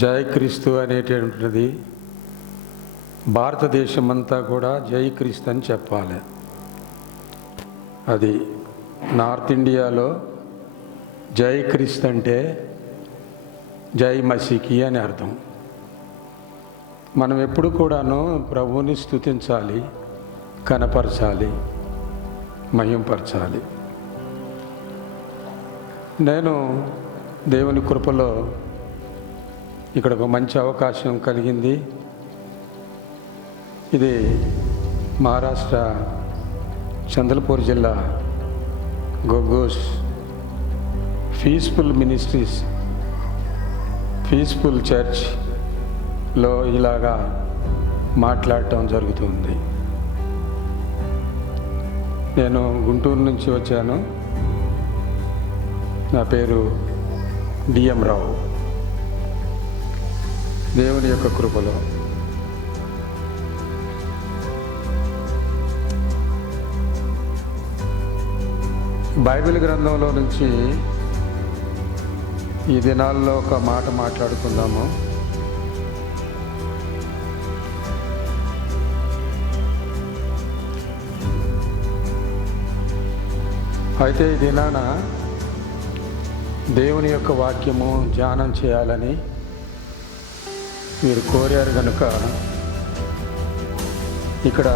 జై క్రీస్తు అనేటువంటిది భారతదేశం అంతా కూడా జై క్రీస్తు అని చెప్పాలి. అది నార్త్ ఇండియాలో జై క్రీస్తు అంటే జై మసీకి అని అర్థం. మనం ఎప్పుడు కూడాను ప్రభువుని స్తుతించాలి, కనపరచాలి, మహింపరచాలి. నేను దేవుని కృపలో ఇక్కడ ఒక మంచి అవకాశం కలిగింది. ఇది మహారాష్ట్ర చంద్రపూర్ జిల్లా గోగోస్ పీస్ఫుల్ మినిస్ట్రీస్ పీస్ఫుల్ చర్చ్లో ఇలాగా మాట్లాడటం జరుగుతుంది. నేను గుంటూరు నుంచి వచ్చాను. నా పేరు డిఎం రావు. దేవుని యొక్క కృపలో బైబిల్ గ్రంథంలో నుంచి ఈ దినాల్లో ఒక మాట మాట్లాడుకుందాము. అయితే ఈ దినాన దేవుని యొక్క వాక్యము ధ్యానం చేయాలని మీరు కోరారు కనుక ఇక్కడ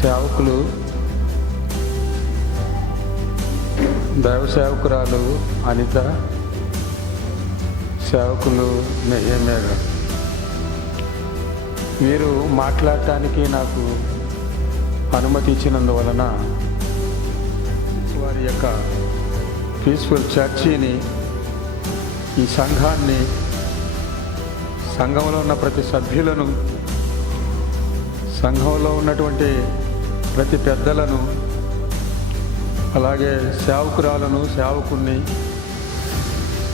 సేవకులు, దైవ సేవకురాలు అనిత, సేవకులు నెహెమ్యా గారు, మీరు మాట్లాడటానికి నాకు అనుమతి ఇచ్చినందువలన వారి యొక్క పీస్ఫుల్ చర్చిని, ఈ సంఘాన్ని, సంఘంలో ఉన్న ప్రతి సభ్యులను, సంఘంలో ఉన్నటువంటి ప్రతి పెద్దలను, అలాగే సేవకురాలను, సేవకుణ్ణి,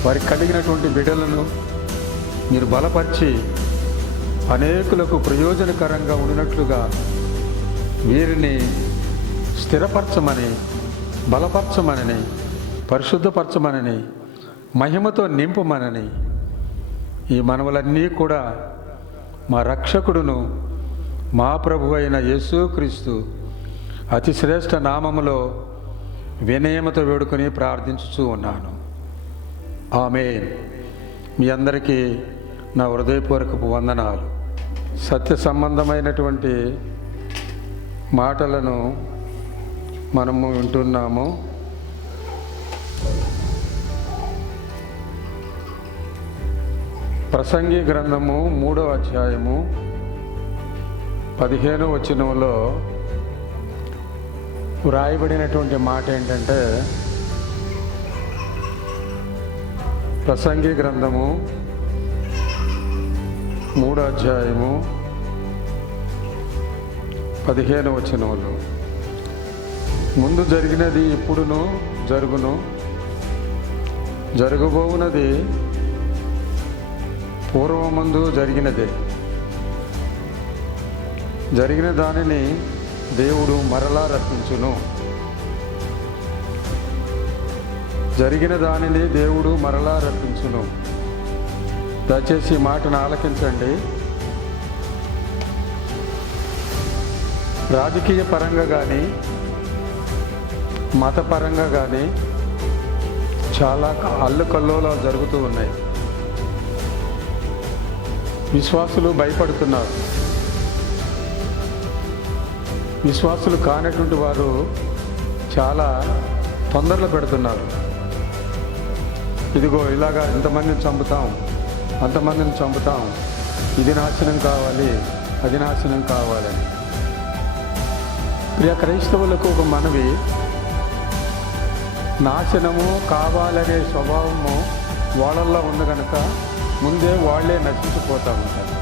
వారికి కలిగినటువంటి బిడ్డలను మీరు బలపరిచి అనేకులకు ప్రయోజనకరంగా ఉన్నట్లుగా వీరిని స్థిరపరచమని, బలపరచమనని, పరిశుద్ధపరచమనని, మహిమతో నింపమనని ఈ మనవులన్నీ కూడా మా రక్షకుడును మా ప్రభు అయిన యేసుక్రీస్తు అతి శ్రేష్ఠ నామములో వినయమతో వేడుకొని ప్రార్థించుచూ ఉన్నాను. ఆమేన్. మీ అందరికీ నా హృదయపూర్వకపు వందనాలు. సత్య సంబంధమైనటువంటి మాటలను మనము వింటున్నాము. ప్రసంగి గ్రంథము 3వ అధ్యాయము 15వ వచనంలో వ్రాయబడినటువంటి మాట ఏంటంటే, ప్రసంగి గ్రంథము 3వ అధ్యాయము 15వ వచనంలో, ముందు జరిగినది ఇప్పుడును జరుగును, జరగబోవునది పూర్వమందు జరిగినదే, జరిగిన దానిని దేవుడు మరలా రప్పించును, జరిగిన దానిని దేవుడు మరలా రప్పించును. దయచేసి మాటను ఆలకించండి. రాజకీయ పరంగా కానీ, మతపరంగా కానీ చాలా అల్లుకల్లోలాలు జరుగుతూ ఉన్నాయి. విశ్వాసులు భయపడుతున్నారు. విశ్వాసులు కానటువంటి వారు చాలా తొందరలు పెడుతున్నారు. ఇదిగో ఇలాగా ఇంతమందిని చంపుతాం, అంతమందిని చంపుతాం, ఇది నాశనం కావాలి, అది నాశనం కావాలని. ప్రియ క్రైస్తవులకు ఒక మనవి, నాశనము కావాలనే స్వభావము వాళ్ళల్లో ఉంది కనుక ముందే వాళ్ళే నశించిపోతూ ఉంటారు.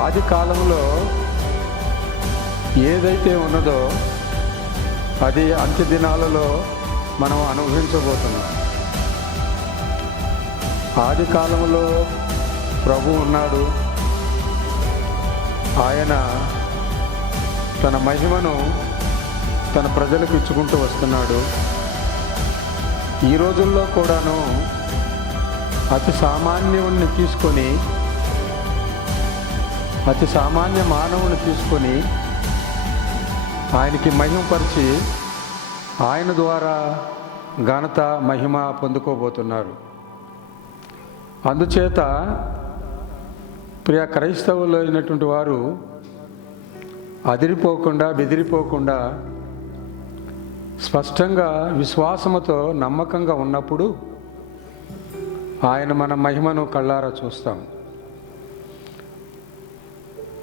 ఆది కాలంలో ఏదైతే ఉన్నదో అది అంత్య దినాలలో మనం అనుభవించబోతున్నాం. ఆది కాలంలో ప్రభు ఉన్నాడు. ఆయన తన మహిమను తన ప్రజలకు ఇచ్చుకుంటూ వస్తున్నాడు. ఈ రోజుల్లో కూడాను అతి సామాన్యుడిని తీసుకొని, అతి సామాన్య మానవుని తీసుకొని ఆయనకి మహిమపరిచి ఆయన ద్వారా ఘనత మహిమ పొందుకోబోతున్నారు. అందుచేత ప్రియ క్రైస్తవులు అయినటువంటి వారు అదిరిపోకుండా బెదిరిపోకుండా స్పష్టంగా విశ్వాసముతో నమ్మకంగా ఉన్నప్పుడు ఆయన మన మహిమను కళ్ళారా చూస్తాం.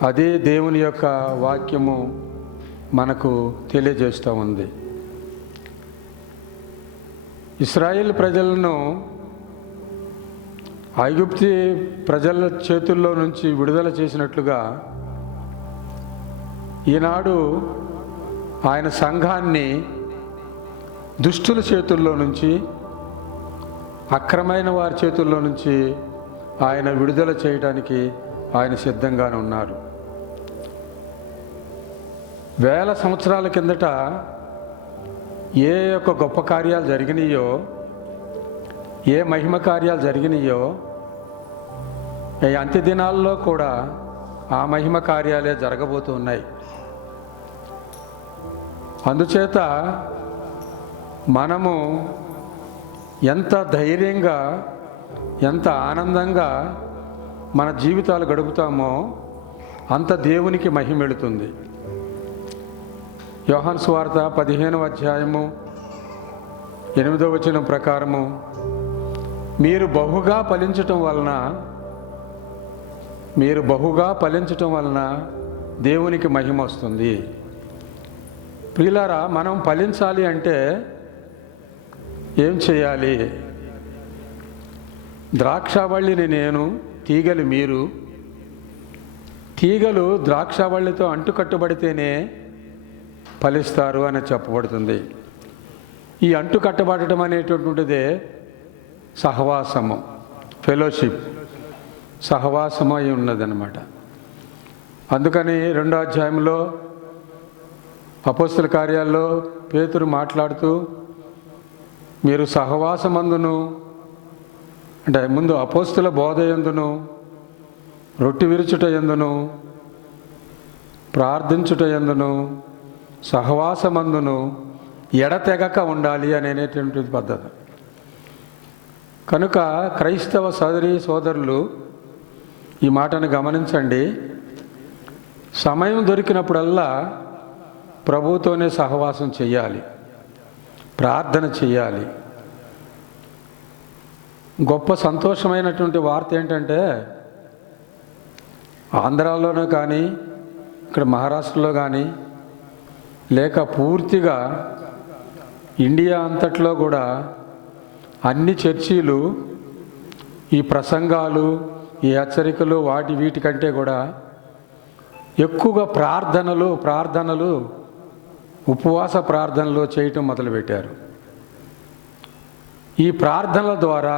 అదే దేవుని యొక్క వాక్యము మనకు తెలియజేస్తూ ఉంది. ఇశ్రాయేల్ ప్రజలను ఐగుప్తు ప్రజల చేతుల్లో నుంచి విడుదల చేసినట్లుగా ఈనాడు ఆయన సంఘాన్ని దుష్టుల చేతుల్లో నుంచి, అక్రమైన వారి చేతుల్లో నుంచి ఆయన విడుదల చేయడానికి ఆయన సిద్ధంగానే ఉన్నారు. వేల సంవత్సరాల కిందట ఏ యొక్క గొప్ప కార్యాలు జరిగినాయో, ఏ మహిమ కార్యాలు జరిగినాయో, ఈ అంత్య దినాల్లో కూడా ఆ మహిమ కార్యాలే జరగబోతూ ఉన్నాయి. అందుచేత మనము ఎంత ధైర్యంగా, ఎంత ఆనందంగా మన జీవితాలు గడుపుతామో అంత దేవునికి మహిమ వెళుతుంది. యోహాను సువార్త 15వ అధ్యాయము 8వ వచనం ప్రకారము, మీరు బహుగా ఫలించటం వలన దేవునికి మహిమ వస్తుంది. ప్రియులారా, మనం ఫలించాలి అంటే ఏం చేయాలి? ద్రాక్షావళిని నేను, తీగలు మీరు. తీగలు ద్రాక్షావళితో అంటుకట్టుబడితేనే ఫలిస్తారు అని చెప్పబడుతుంది. ఈ అంటుకట్టబడటం అనేటటువంటిదే సహవాసము, ఫెలోషిప్, సహవాసము అయి ఉన్నదన్నమాట. అందుకని 2వ అధ్యాయంలో అపోస్తల కార్యాల్లో పేతురు మాట్లాడుతూ, మీరు సహవాసమందును, అంటే ముందు అపోస్తల బోధ యందును, రొట్టె విరుచుట యందును, ప్రార్థించుట యందును, సహవాసమందును ఎడతెగక ఉండాలి అనేటువంటి పద్ధతి. కనుక క్రైస్తవ సోదరీ సోదరులు ఈ మాటను గమనించండి. సమయం దొరికినప్పుడల్లా ప్రభువుతోనే సహవాసం చేయాలి, ప్రార్థన చేయాలి. గొప్ప సంతోషమైనటువంటి వార్త ఏంటంటే, ఆంధ్రాలోనూ కానీ, ఇక్కడ మహారాష్ట్రలో కానీ, లేక పూర్తిగా ఇండియా అంతట్లో కూడా అన్ని చర్చీలు ఈ ప్రసంగాలు, ఈ హెచ్చరికలు వీటి కంటే కూడా ఎక్కువగా ప్రార్థనలు ఉపవాస ప్రార్థనలు చేయటం మొదలుపెట్టారు. ఈ ప్రార్థనల ద్వారా,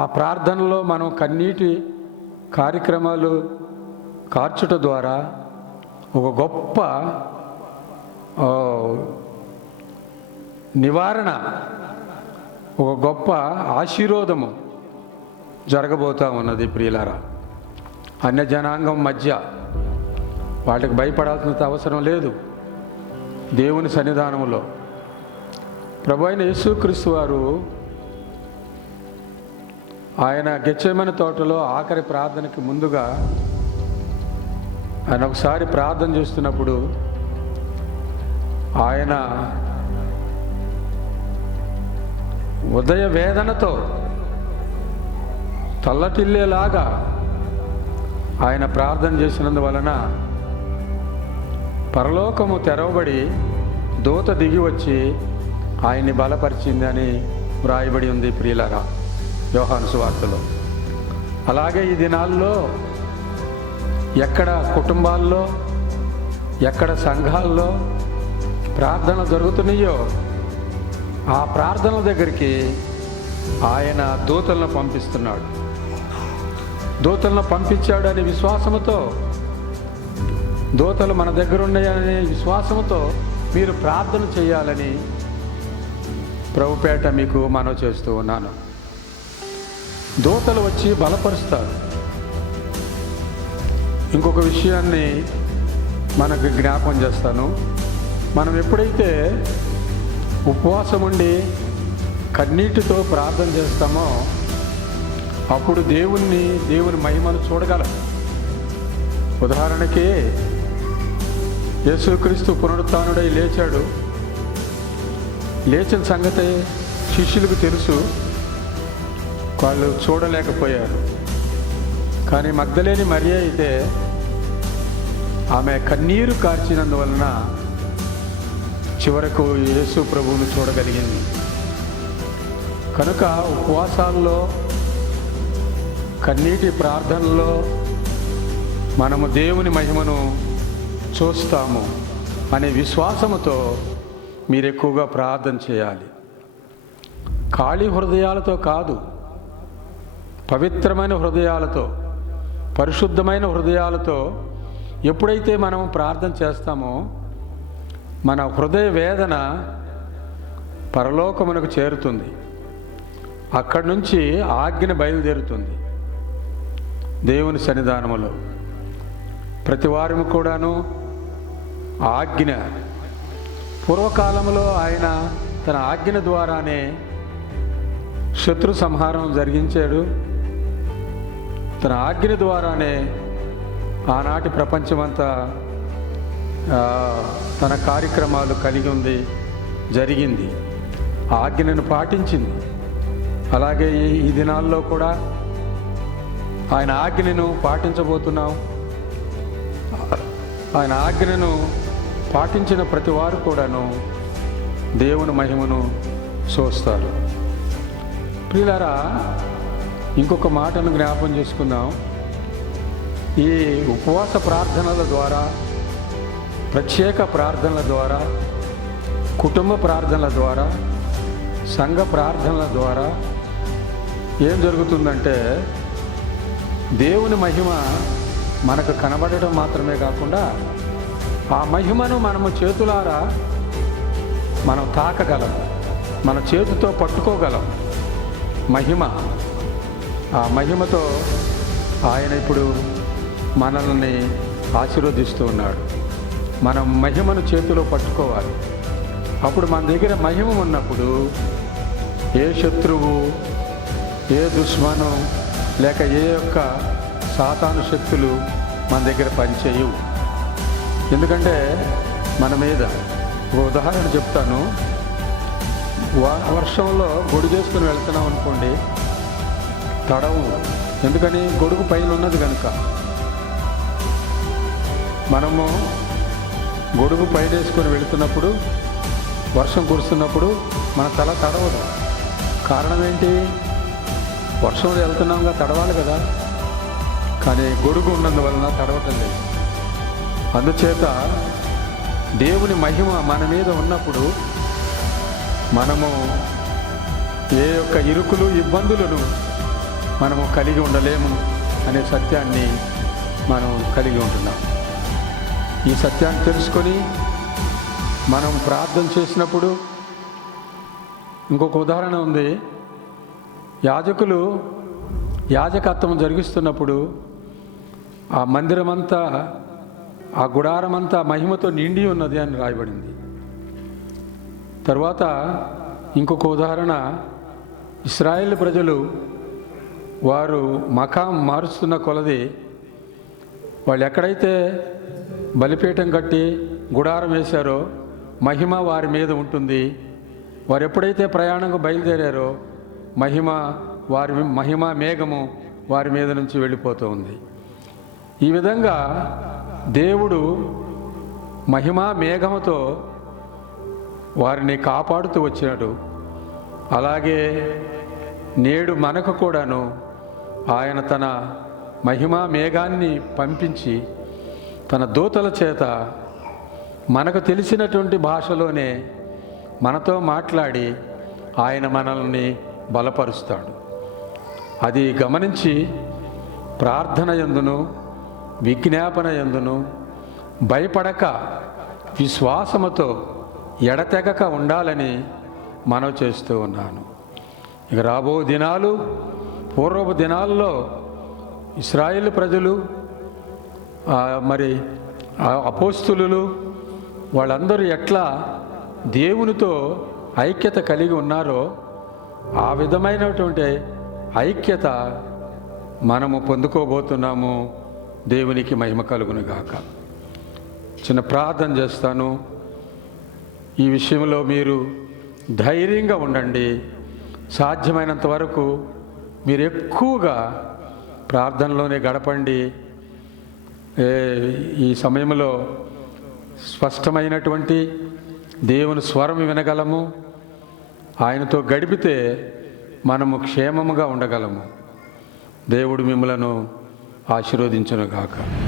ఆ ప్రార్థనలో మనం కన్నీటి కార్యక్రమాలు కార్చుట ద్వారా ఒక గొప్ప నివారణ, ఒక గొప్ప ఆశీర్వాదము జరగబోతూ ఉన్నది. ప్రియులారా, అన్య జనాంగం మధ్య వాటికి భయపడాల్సిన అవసరం లేదు. దేవుని సన్నిధానంలో ప్రభు అయిన యేసుక్రీస్తు వారు ఆయన గెత్సేమనే తోటలో ఆఖరి ప్రార్థనకి ముందుగా ఆయన ఒకసారి ప్రార్థన చేస్తున్నప్పుడు ఆయన ఉదయ వేదనతో తల్లటిల్లేలాగా ఆయన ప్రార్థన చేసినందువలన పరలోకము తెరవబడి దూత దిగి వచ్చి ఆయన్ని బలపరిచిందని వ్రాయబడి ఉంది. ప్రియులారా, యోహాను సువార్తలో. అలాగే ఈ దినాల్లో ఎక్కడ కుటుంబాల్లో, ఎక్కడ సంఘాల్లో ప్రార్థన జరుగుతున్నాయో ఆ ప్రార్థనల దగ్గరికి ఆయన దూతలను పంపిస్తున్నాడు. దూతలను పంపించాడు అనే విశ్వాసముతో, దూతలు మన దగ్గర ఉన్నాయనే విశ్వాసముతో మీరు ప్రార్థన చేయాలని ప్రభుపేట మీకు మనవి చేస్తూ ఉన్నాను. దూతలు వచ్చి బలపరుస్తారు. ఇంకొక విషయాన్ని మనకు జ్ఞాపం చేస్తాను. మనం ఎప్పుడైతే ఉపవాసం ఉండి కన్నీటితో ప్రార్థన చేస్తామో అప్పుడు దేవుని మహిమను చూడగలం. ఉదాహరణకి యేసుక్రీస్తు పునరుత్థానుడై లేచాడు. లేచిన సంగతి శిష్యులకు తెలుసు, వాళ్ళు చూడలేకపోయారు. కానీ మగ్దలేని మరియ అయితే ఆమె కన్నీరు కార్చినందువలన చివరకు యేసు ప్రభువును చూడగలిగింది. కనుక ఉపవాసాల్లో, కన్నీటి ప్రార్థనలో మనము దేవుని మహిమను చూస్తాము అనే విశ్వాసముతో మీరు ఎక్కువగా ప్రార్థన చేయాలి. ఖాళీ హృదయాలతో కాదు, పవిత్రమైన హృదయాలతో, పరిశుద్ధమైన హృదయాలతో ఎప్పుడైతే మనం ప్రార్థన చేస్తామో మన హృదయ వేదన పరలోకమునకు చేరుతుంది. అక్కడి నుంచి ఆజ్ఞ బయలుదేరుతుంది. దేవుని సన్నిధానములో ప్రతి వారము కూడాను ఆజ్ఞ, పూర్వకాలంలో ఆయన తన ఆజ్ఞ ద్వారానే శత్రు సంహారం జరిగించాడు. తన ఆజ్ఞ ద్వారానే ఆనాటి ప్రపంచమంతా తన కార్యక్రమాలు కలిగి ఉంది, జరిగింది. ఆజ్ఞను పాటించింది. అలాగే ఈ దినాల్లో కూడా ఆయన ఆజ్ఞను పాటించబోతున్నాం. ఆయన ఆజ్ఞను పాటించిన ప్రతి వారు కూడాను దేవుని మహిమను చూస్తారు. ప్రియులారా, ఇంకొక మాటను జ్ఞాపం చేసుకుందాం. ఈ ఉపవాస ప్రార్థనల ద్వారా, ప్రత్యేక ప్రార్థనల ద్వారా, కుటుంబ ప్రార్థనల ద్వారా, సంఘ ప్రార్థనల ద్వారా ఏం జరుగుతుందంటే దేవుని మహిమ మనకు కనబడటం మాత్రమే కాకుండా ఆ మహిమను మనము చేతులారా మనం తాకగలం, మన చేతితో పట్టుకోగలం. ఆ మహిమతో ఆయన ఇప్పుడు మనల్ని ఆశీర్వదిస్తూ ఉన్నాడు. మనం మహిమను చేతిలో పట్టుకోవాలి. అప్పుడు మన దగ్గర మహిమ ఉన్నప్పుడు ఏ శత్రువు, ఏ దుష్మను లేక ఏ యొక్క సాతాను శక్తులు మన దగ్గర పనిచేయవు. ఎందుకంటే మన మీద ఒక ఉదాహరణ చెప్తాను. వర్షంలో గొడుగు చేసుకుని వెళ్తున్నాం అనుకోండి, తడవు. ఎందుకని? గొడుగు పైన ఉన్నది కనుక. మనము గొడుగు పైన వేసుకొని వెళుతున్నప్పుడు, వర్షం కురుస్తున్నప్పుడు మన తల తడవదు. కారణం ఏంటి? వర్షంలో వెళ్తున్నాంగా, తడవాలి కదా. కానీ గొడుగు ఉన్నందువలన తడవటం లేదు. అందుచేత దేవుని మహిమ మన మీద ఉన్నప్పుడు మనము ఏ యొక్క ఇరుకులు, ఇబ్బందులను మనము కలిగి ఉండలేము అనే సత్యాన్ని మనం కలిగి ఉంటున్నాం. ఈ సత్యాన్ని తెలుసుకొని మనం ప్రార్థన చేసినప్పుడు, ఇంకొక ఉదాహరణ ఉంది. యాజకులు యాజకత్వం జరిగిస్తున్నప్పుడు ఆ మందిరమంతా, ఆ గుడారమంతా మహిమతో నిండి ఉన్నది అని రాయబడింది. తర్వాత ఇంకొక ఉదాహరణ, ఇశ్రాయేల్ ప్రజలు వారు మకాం మారుస్తున్న కొలది వాళ్ళు ఎక్కడైతే బలిపీఠం కట్టి గుడారం వేశారో మహిమ వారి మీద ఉంటుంది. వారు ఎప్పుడైతే ప్రయాణంగా బయలుదేరారో మహిమ మేఘము వారి మీద నుంచి వెళ్ళిపోతూ ఉంది. ఈ విధంగా దేవుడు మహిమా మేఘముతో వారిని కాపాడుతూ వచ్చినాడు. అలాగే నేడు మనకు కూడాను ఆయన తన మహిమా మేఘాన్ని పంపించి తన దూతల చేత మనకు తెలిసినటువంటి భాషలోనే మనతో మాట్లాడి ఆయన మనల్ని బలపరుస్తాడు. అది గమనించి ప్రార్థన యందును, విజ్ఞాపన యందును భయపడక విశ్వాసముతో ఎడతెగక ఉండాలని మనవి చేస్తూ ఉన్నాను. ఇక రాబో దినాలు పూర్వపు దినాల్లో ఇశ్రాయేలు ప్రజలు మరి అపోస్తులు వాళ్ళందరూ ఎట్లా దేవునితో ఐక్యత కలిగి ఉన్నారో ఆ విధమైనటువంటి ఐక్యత మనము పొందుకోబోతున్నాము. దేవునికి మహిమ కలుగునుగాక. చిన్న ప్రార్థన చేస్తాను. ఈ విషయంలో మీరు ధైర్యంగా ఉండండి. సాధ్యమైనంత వరకు మీరు ఎక్కువగా ప్రార్థనలోనే గడపండి. ఈ సమయంలో స్పష్టమైనటువంటి దేవుని స్వరం వినగలము. ఆయనతో గడిపితే మనము క్షేమముగా ఉండగలము. దేవుడు మిమ్మలను ఆశీర్వదించునుగాక.